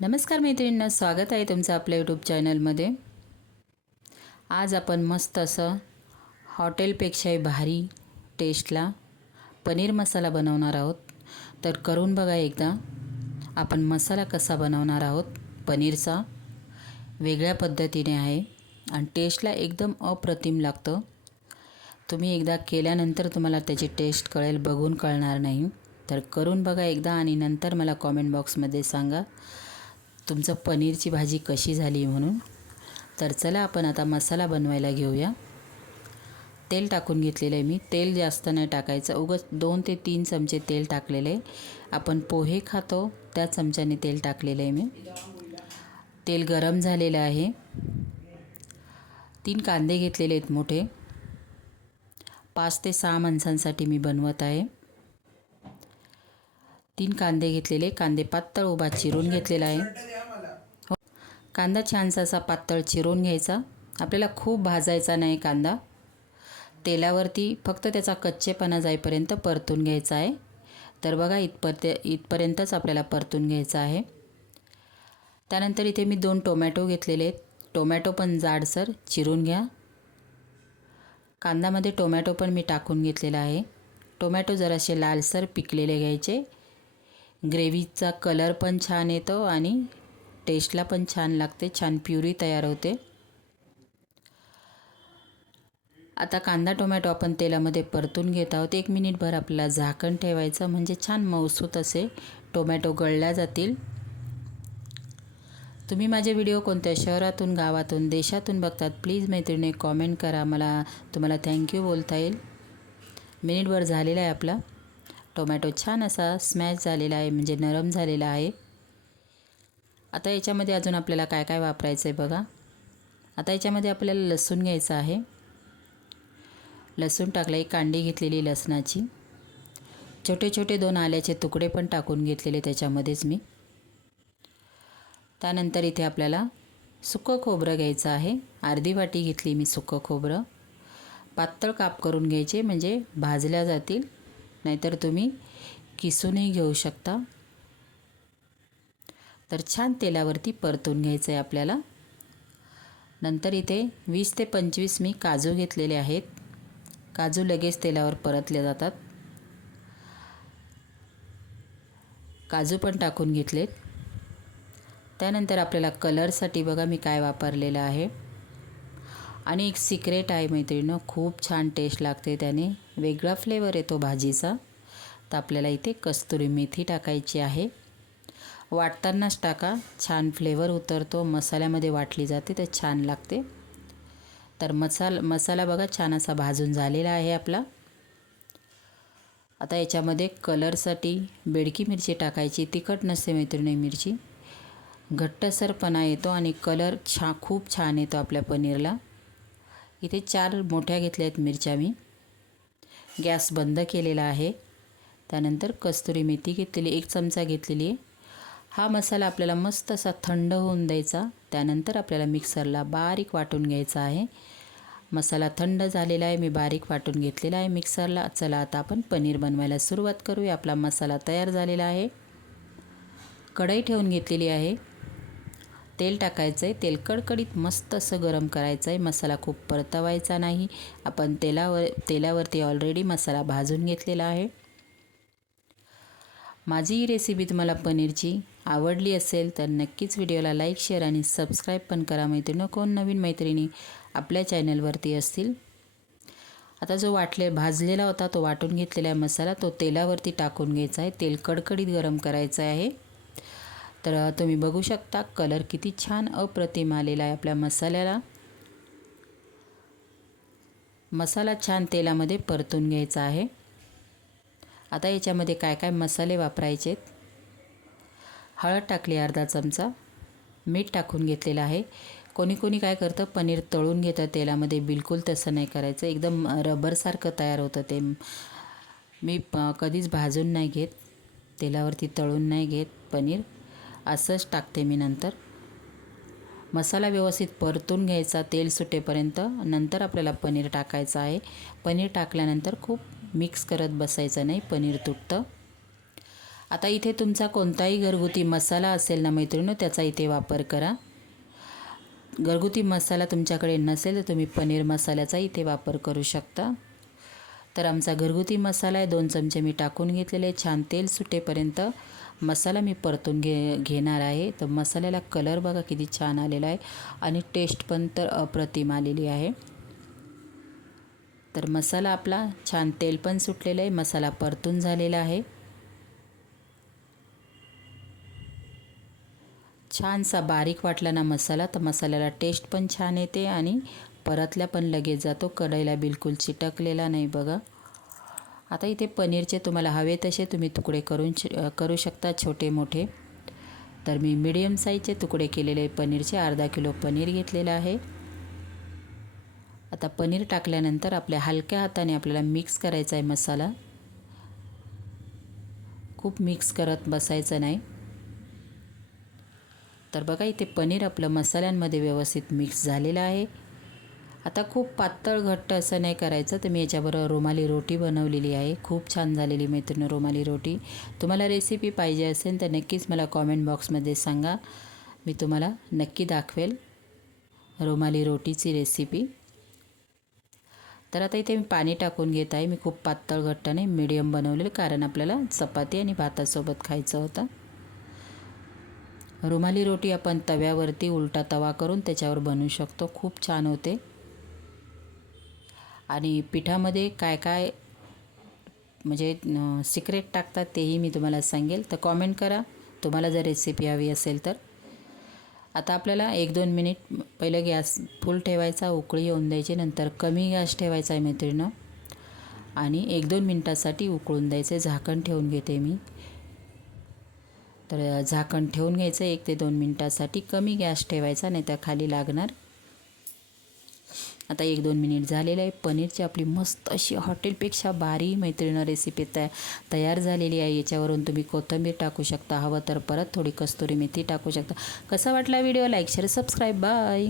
नमस्कार मैत्रिणींना स्वागत आहे तुमचं आपल्या यूट्यूब चॅनलमध्ये आज आपण मस्त असं हॉटेलपेक्षाही भारी टेस्टला पनीर मसाला बनवणार आहोत. तर करून बघा एकदा आपण मसाला कसा बनवणार आहोत. पनीरचा वेगळ्या पद्धतीने आहे आणि टेस्टला एकदम अप्रतिम लागतं. तुम्ही एकदा केल्यानंतर तुम्हाला त्याची टेस्ट कळेल बघून कळणार नाही. तर करून बघा एकदा आणि नंतर मला कॉमेंट बॉक्समध्ये सांगा. तुमचं पनीरची भाजी कशी झाली म्हणून? तर चला आपण आता मसाला बनवायला घेऊया. तेल टाकून घेतलेलं आहे मी. तेल जास्त नाही टाकायचं. उगच दोन ते तीन चमचे तेल टाकलेले आहे. आपण पोहे खातो त्या चमच्याने तेल टाकलेलं आहे मी. तेल गरम झालेलं आहे. तीन कांदे घेतलेले आहेत मोठे. पाच ते सहा माणसांसाठी मी बनवत आहे. तीन कांदे घेतलेले. कांदे पातळ उभा चिरून घेतलेला आहे. हो. कांदा छानसा असा पातळ चिरून घ्यायचा. आपल्याला खूप भाजायचा नाही कांदा. तेलावरती फक्त त्याचा कच्चेपणा जाईपर्यंत परतून घ्यायचा आहे. तर बघा इथपर्यंत इथपर्यंतच आपल्याला परतून घ्यायचा आहे. त्यानंतर इथे मी दोन टोमॅटो घेतलेले आहेत. टोमॅटो पण जाडसर चिरून घ्या. कांदामध्ये टोमॅटो पण मी टाकून घेतलेला आहे. टोमॅटो जरासे लालसर पिकलेले घ्यायचे. ग्रेव्हीचा कलर पण छान येतो आणि टेस्टला पण छान लागते छान प्युरी तयार होते. आता कांदा टोमॅटो आपण तेलामध्ये परतून घेत आहोत. एक मिनिटभर आपल्याला झाकण ठेवायचं म्हणजे छान मौसूत असे टोमॅटो गळल्या जातील. तुम्ही माझे व्हिडिओ कोणत्या शहरातून गावातून देशातून बघतात प्लीज मैत्रिणी कॉमेंट करा. मला तुम्हाला थँक्यू बोलता येईल. मिनिटभर झालेला आहे आपला. टोमॅटो छान असा स्मॅश झालेला आहे म्हणजे नरम झालेला आहे. आता याच्यामध्ये अजून आपल्याला काय काय वापरायचं आहे बघा. आता याच्यामध्ये आपल्याला लसूण घ्यायचं आहे. लसूण टाकलं एक कांडी घेतलेली लसणाची. छोटे छोटे दोन आल्याचे तुकडे पण टाकून घेतलेले त्याच्यामध्येच मी. त्यानंतर इथे आपल्याला सुकं खोबरं घ्यायचं आहे. अर्धी वाटी घेतली मी सुकं खोबरं. पातळ काप करून घ्यायचे म्हणजे भाजल्या जातील. नाहीतर तुम्ही किसूनही घेऊ शकता. तर छान तेलावरती परतून घ्यायचं आहे आपल्याला. नंतर इथे वीस ते पंचवीस मी काजू घेतलेले आहेत. काजू लगेच तेलावर परतले जातात. काजू पण टाकून घेतलेत. त्यानंतर आपल्याला कलरसाठी बघा मी काय वापरलेलं आहे. आणि एक सिक्रेट आहे मैत्रिणीनं खूप छान टेस्ट लागते त्याने. वेगळा फ्लेवर येतो भाजीचा. तर आपल्याला इथे कस्तुरी मेथी टाकायची आहे. वाटतानाच टाका. छान फ्लेवर उतरतो. मसाल्यामध्ये वाटली जाते तर छान लागते. तर मसाल मसाला बघा छान असा भाजून झालेला आहे आपला. आता याच्यामध्ये कलरसाठी बेडकी मिरची टाकायची तिखट नसते मैत्रिणी मिरची. घट्टसरपणा येतो आणि कलर छा खूप छान येतो आपल्या पनीरला. इथे चार मोठ्या घेतल्या आहेत मिरच्या मी. गॅस बंद केलेला आहे. त्यानंतर कस्तुरी मेथी घेतलेली एक चमचा घेतलेली आहे. हा मसाला आपल्याला मस्त असा थंड होऊन द्यायचा. त्यानंतर आपल्याला मिक्सरला बारीक वाटून घ्यायचा आहे. मसाला थंड झालेला आहे मी बारीक वाटून घेतलेला आहे मिक्सरला. चला आता आपण पनीर बनवायला सुरुवात करूया. आपला मसाला तयार झालेला आहे. कढई ठेवून घेतलेली आहे. तेल टाकायचं आहे तेल कडकडीत मस्त असं गरम करायचं आहे मसाला खूप परतवायचा नाही. आपण तेलावर तेलावरती ऑलरेडी मसाला भाजून घेतलेला आहे. माझी ही रेसिपी तुम्हाला पनीरची आवडली असेल तर नक्कीच व्हिडिओला लाईक शेअर आणि सबस्क्राईब पण करा. मैत्रिणी कोण नवीन मैत्रिणी आपल्या चॅनलवरती असतील. आता जो वाटले भाजलेला होता तो वाटून घेतलेला आहे मसाला तो तेलावरती टाकून घ्यायचा आहे. तेल कडकडीत गरम करायचं आहे. तर तुम्ही बघू शकता कलर किती छान अप्रतिम आलेला आहे आपल्या मसाल्याला. मसाला छान तेलामध्ये परतून घ्यायचा आहे. आता याच्यामध्ये काय काय मसाले वापरायचे हळद टाकली अर्धा चमचा. मीठ टाकून घेतलेलं आहे. कोणी कोणी काय करतं? पनीर तळून घेतं तेलामध्ये. बिलकुल तसं नाही करायचं. एकदम रबरसारखं तयार होतं ते. मी कधीच भाजून नाही घेत. तेलावरती तळून नाही घेत पनीर. असंच टाकते मी नंतर. मसाला व्यवस्थित परतून घ्यायचा तेल सुटेपर्यंत. नंतर आपल्याला पनीर टाकायचं आहे. पनीर टाकल्यानंतर खूप मिक्स करत बसायचं नाही पनीर तुटतं. आता इथे तुमचा कोणताही घरगुती मसाला असेल ना मैत्रिणी त्याचा इथे वापर करा. घरगुती मसाला तुमच्याकडे नसेल तर तुम्ही पनीर मसाल्याचा इथे वापर करू शकता. तर आमचा घरगुती मसाला आहे. दोन चमचे मी टाकून घेतलेले छान तेल सुटेपर्यंत. मसाला मी परतून घे घेणार आहे. तर मसाल्याला कलर बघा किती छान आलेला आहे. आणि टेस्ट पण तर अप्रतिम आलेली आहे. तर मसाला आपला छान तेल पण सुटलेलं आहे. मसाला परतून झालेला आहे. छानसा बारीक वाटला ना मसाला तर मसाल्याला टेस्ट पण छान येते आणि परतल्या पण लगेच जातो. कढईला बिलकुल चिटकलेला नाही बघा. आता इथे पनीरचे तुम्हाला हवे तसे तुम्ही तुकडे करून करू शकता छोटे मोठे. तर मी मिडियम साईजचे तुकडे केलेले पनीरचे. अर्धा किलो पनीर घेतलेलं आहे. आता पनीर टाकल्यानंतर आपल्या हलक्या हाताने आपल्याला मिक्स करायचा आहे मसाला. खूप मिक्स करत बसायचं नाही. तर बघा इथे पनीर आपलं मसाल्यांमध्ये व्यवस्थित मिक्स झालेलं आहे. आता खूप पातळ घट्ट असं नाही करायचं. तर मी याच्याबरोबर रुमाली रोटी बनवलेली आहे. खूप छान झालेली मैत्रिणी रुमाली रोटी. तुम्हाला रेसिपी पाहिजे असेल तर नक्कीच मला कॉमेंट बॉक्समध्ये सांगा. मी तुम्हाला नक्की दाखवेल रुमाली रोटीची रेसिपी तर आता इथे मी पाणी टाकून घेत आहे. मी खूप पातळ घट्ट नाही मिडियम बनवलेलं कारण आपल्याला चपाती आणि भातासोबत खायचं होतं. रुमाली रोटी आपण तव्यावरती उलटा तवा करून त्याच्यावर बनवू शकतो. खूप छान होते. आणि पिठामध्ये काय काय म्हणजे सिक्रेट टाकतात तेही मी तुम्हाला सांगेल. तर कॉमेंट करा. तुम्हाला जर रेसिपी हवी असेल तर. आता आपल्याला एक दोन मिनिट पहिलं गॅस फुल ठेवायचा उकळी येऊन द्यायची नंतर कमी गॅस ठेवायचा आहे मैत्रिणं आणि एक दोन मिनटासाठी उकळून द्यायचं झाकण ठेवून घेते मी. तर झाकण ठेवून घ्यायचं एक ते दोन मिनटासाठी कमी गॅस ठेवायचा नाही तर खाली लागणार. आता एक दोन मिनिट झालेलं आहे. पनीरची आपली मस्त अशी हॉटेलपेक्षा भारी मैत्रिणी रेसिपी तया तयार झालेली आहे. याच्यावरून तुम्ही कोथिंबीर टाकू शकता. हवं तर परत थोडी कस्तुरी मेथी टाकू शकता. कसा वाटला video? Like share subscribe bye